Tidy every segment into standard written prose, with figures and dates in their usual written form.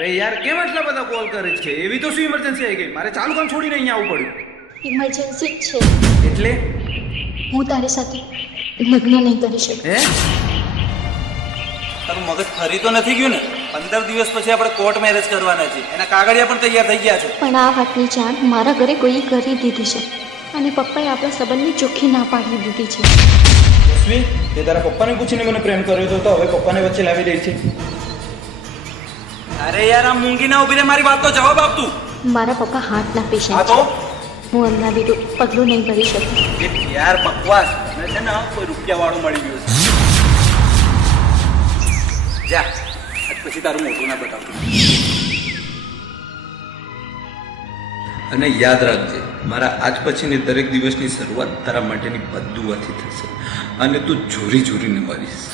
અરે યાર કેમ આટલા બધા કોલ કરે છે? એવી તો શું ઇમરજન્સી આવી ગઈ? મારે ચાલુ કામ છોડીને અહીંયા આવવું પડ્યું. ઇમરજન્સી જ છે. એટલે હું તારી સાથે લગ્ન નહીં કરી શકું. હે? તારું મગજ ફરી તો નથી ગયું ને? 15 દિવસ પછી આપણે કોર્ટ મેરેજ કરવાના છે, એના કાગળિયા પણ તૈયાર થઈ ગયા છે. પણ આ વાતની જાણ મારા ઘરે કોઈ કરી દીધી છે અને પપ્પાએ આપણા સંબંધની ચોખ્ખી ના પાડી દીધી છે. જસ્વી, તે તારા પપ્પાને પૂછીને મને પ્રેમ કર્યો હતો તો હવે પપ્પાને વચ્ચે લાવી દે છે. અરે યાર, આ મૂંગી ના ઉભી રે, મારી વાતનો જવાબ આપ તું. મારા પપ્પા હાર્ટના હા પેશન્ટ તો છે. હું એમના બીજું પગલું નહીં ભરી શકું. યાર બકવાસ, મને છે ને કોઈ રૂપિયા વાળું મળી ગયું છે. જા, આજ પછી તારું મોઢું ના બતાવતું. અને યાદ રાખજે, મારા આજ પછીની દરેક દિવસની શરૂઆત તારા માટેની બદદુઆથી થશે અને તું જોરી જોરીને મરીશ.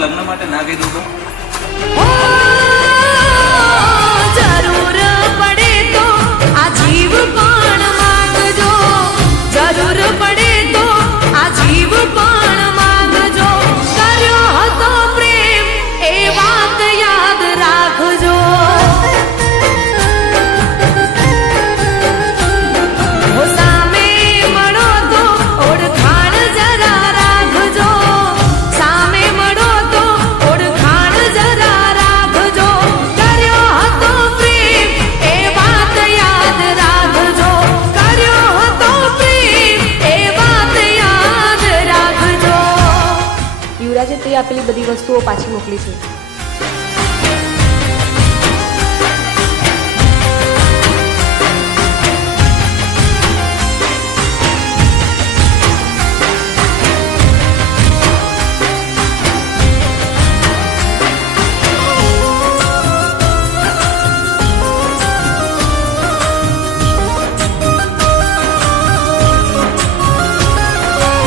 લગ્ન માટે ના કહી દઉં તો જરૂર પડે તો આ જીવ પણ માંગજો, જરૂર પડે તો આ જીવ પણ માંગજો. કર્યો હતો પ્રેમ એ વાત યાદ રાખજો. સામે મળો તો ઓળખાણ જરા રાખજો. સામે મળો તો ઓળખાણ જરા રાખજો. કર્યો હતો પ્રેમ એ વાત યાદ રાખજો. કર્યો હતો પ્રેમ એ વાત યાદ રાખજો. યુવરાજે તે આપેલી બધી વસ્તુઓ પાછી મોકલી છે.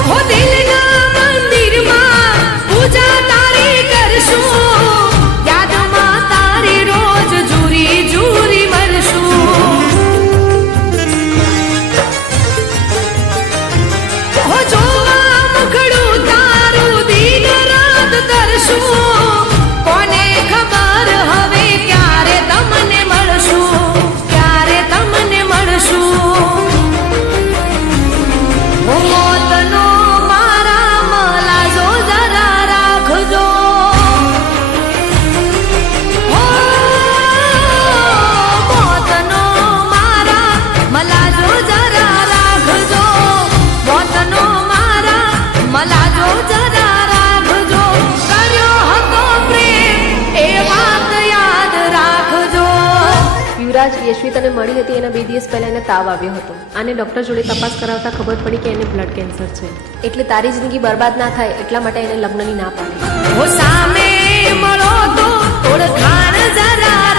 હો દિલના મંદિરમાં પૂજા તારી કરશું. યુવરાજ યશવી તને મળી હતી એના 2 દિવસ પહેલા એને તાવ આવ્યો હતો અને ડૉક્ટર જોડે તપાસ કરાવતા ખબર પડી કે એને બ્લડ કેન્સર છે. એટલે તારી જિંદગી બરબાદ ના થાય એટલા માટે એને લગ્નની ના પાડી. ઓ સામે મળો તો ઓળખાણ જરા